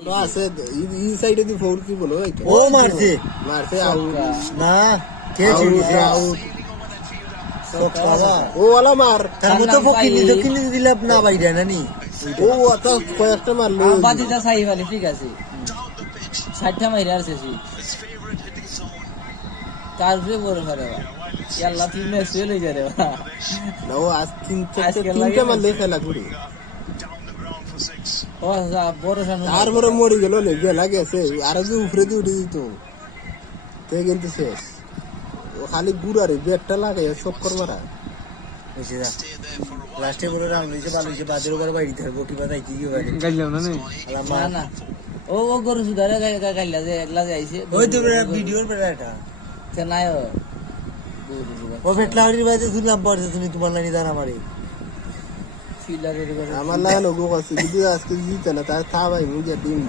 तो আছে এই সাইডে দি ফোর কি বলো ও মারছে মারছে আউট না কে ছিড়িছে আউট সকাবা ও ওলা মার তার মতো ফকিনি দিলে না বাইরে না নি ও অত কয়েকটা মারলো বাদিটা সাই वाली ঠিক আছে 60টা মাইরা আসছে তার উপরে বড় করে বা আল্লাহ তুই ম্যাচ ফেল হয়ে যাবে না ও আজ তিনটা মারলে খেলা করে ও যা বড় শানু তারপরে মরে গেল লেগে লাগেছে আর যে উপরে দিয়ে উঠে দিত তে কিন্তু শেষ ও খালি গুড়ারে ব্যাটটা লাগাই চক্কর মারা বুঝে যা লাস্টে বড় রাউন্ড হইছে ভালো হইছে বাদের উপর বাইরে থাকবো কি বাদাই কি হবে গাইলাম না না না ও গরু সুদারে গাইলা যে একলা যাইছে ওই তো ভিডিওর বেড়াটা সে নাই ও ফেটলাউরির বাইরে শুনলাম পড়ছে তুমি তোমার লাইনি দাঁড়া মারি ফিলারের আমার লাগে লোক আছে কিন্তু আজকে জিতে না তার থা ভাই মুজে দিন